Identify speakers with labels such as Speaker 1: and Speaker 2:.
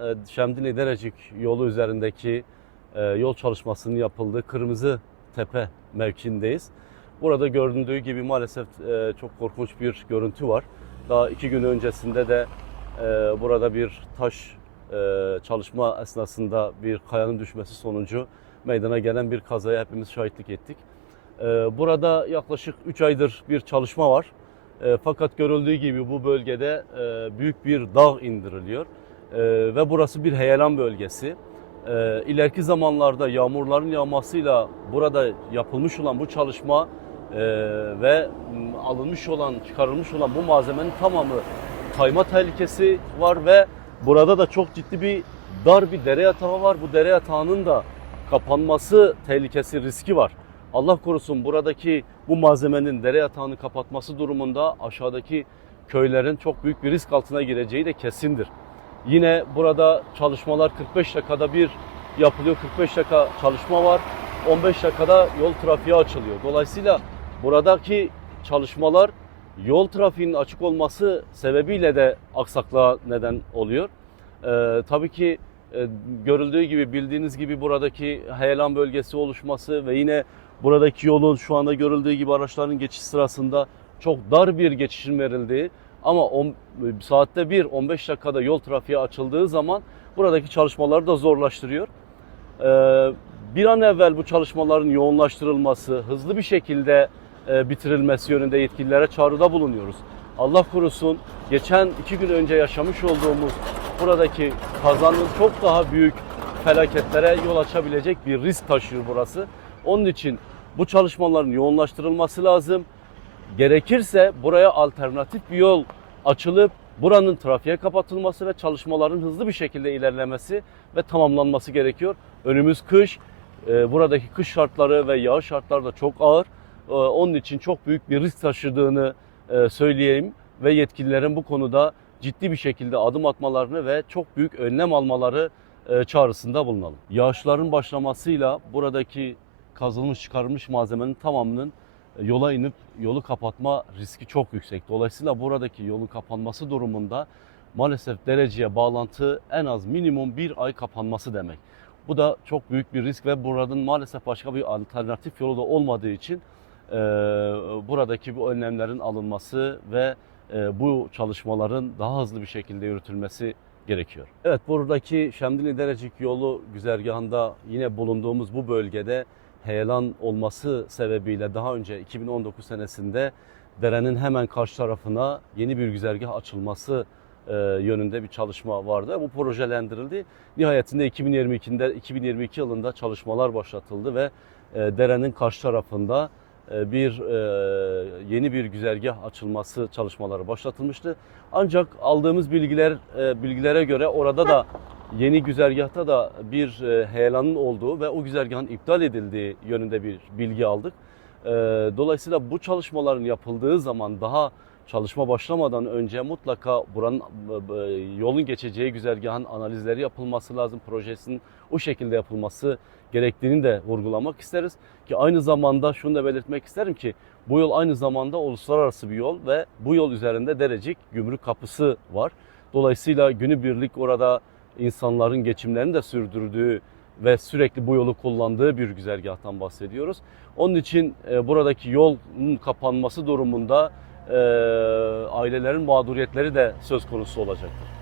Speaker 1: e, Şemdinli Derecik yolu üzerindeki e, yol çalışmasının yapıldığı Kırmızı Tepe mevkiindeyiz. Burada göründüğü gibi maalesef e, çok korkunç bir görüntü var. Daha iki gün öncesinde de burada bir taş çalışma esnasında bir kayanın düşmesi sonucu meydana gelen bir kazaya hepimiz şahitlik ettik. Burada yaklaşık 3 aydır bir çalışma var. Fakat görüldüğü gibi bu bölgede büyük bir dağ indiriliyor E, ve burası bir heyelan bölgesi. E, ileriki zamanlarda yağmurların yağmasıyla burada yapılmış olan bu çalışma e, ve m, alınmış olan, çıkarılmış olan bu malzemenin tamamı kayma tehlikesi var ve burada da çok ciddi bir dar bir dere yatağı var. Bu dere yatağının da kapanması tehlikesi, riski var. Allah korusun buradaki bu malzemenin dere yatağını kapatması durumunda aşağıdaki köylerin çok büyük bir risk altına gireceği de kesindir. Yine burada çalışmalar 45 dakikada bir yapılıyor. 45 dakika çalışma var. 15 dakikada yol trafiğe açılıyor. Dolayısıyla buradaki çalışmalar yol trafiğinin açık olması sebebiyle de aksaklığa neden oluyor. Ee, tabii ki e, görüldüğü gibi bildiğiniz gibi buradaki heyelan bölgesi oluşması ve yine buradaki yolun şu anda görüldüğü gibi araçların geçiş sırasında çok dar bir geçişin verildiği ama on, saatte bir 15 dakikada yol trafiğe açıldığı zaman buradaki çalışmaları da zorlaştırıyor. Ee, bir an evvel bu çalışmaların yoğunlaştırılması, hızlı bir şekilde e, bitirilmesi yönünde yetkililere çağrıda bulunuyoruz. Allah korusun geçen iki gün önce yaşamış olduğumuz buradaki kazanın çok daha büyük felaketlere yol açabilecek bir risk taşıyor burası. Onun için bu çalışmaların yoğunlaştırılması lazım. Gerekirse buraya alternatif bir yol açılıp buranın trafiğe kapatılması ve çalışmaların hızlı bir şekilde ilerlemesi ve tamamlanması gerekiyor. Önümüz kış. Ee, Buradaki kış şartları ve yağış şartları da çok ağır. Ee, Onun için çok büyük bir risk taşıdığını e, söyleyeyim ve yetkililerin bu konuda ciddi bir şekilde adım atmalarını ve çok büyük önlem almaları e, çağrısında bulunalım. Yağışların başlamasıyla buradaki kazılmış çıkarılmış malzemenin tamamının yola inip yolu kapatma riski çok yüksek. Dolayısıyla buradaki yolun kapanması durumunda maalesef dereceye bağlantı en az minimum bir ay kapanması demek. Bu da çok büyük bir risk ve buranın maalesef başka bir alternatif yolu da olmadığı için e, buradaki bu önlemlerin alınması ve e, bu çalışmaların daha hızlı bir şekilde yürütülmesi gerekiyor. Evet buradaki Şemdinli Derecik yolu güzergahında yine bulunduğumuz bu bölgede heyelan olması sebebiyle daha önce 2019 senesinde derenin hemen karşı tarafına yeni bir güzergah açılması e, yönünde bir çalışma vardı. Bu projelendirildi. Nihayetinde 2022'de 2022 yılında çalışmalar başlatıldı ve e, derenin karşı tarafında e, bir e, yeni bir güzergah açılması çalışmaları başlatılmıştı. Ancak aldığımız bilgiler e, bilgilere göre orada da yeni güzergahta da bir e, heyelanın olduğu ve o güzergahın iptal edildiği yönünde bir bilgi aldık. E, Dolayısıyla bu çalışmaların yapıldığı zaman daha çalışma başlamadan önce mutlaka buranın e, yolun geçeceği güzergahın analizleri yapılması lazım. Projesinin o şekilde yapılması gerektiğini de vurgulamak isteriz. Ki aynı zamanda şunu da belirtmek isterim ki bu yol aynı zamanda uluslararası bir yol ve bu yol üzerinde Derecik Gümrük Kapısı var. Dolayısıyla günübirlik orada insanların geçimlerini de sürdürdüğü ve sürekli bu yolu kullandığı bir güzergahtan bahsediyoruz. Onun için e, buradaki yolun kapanması durumunda e, ailelerin mağduriyetleri de söz konusu olacaktır.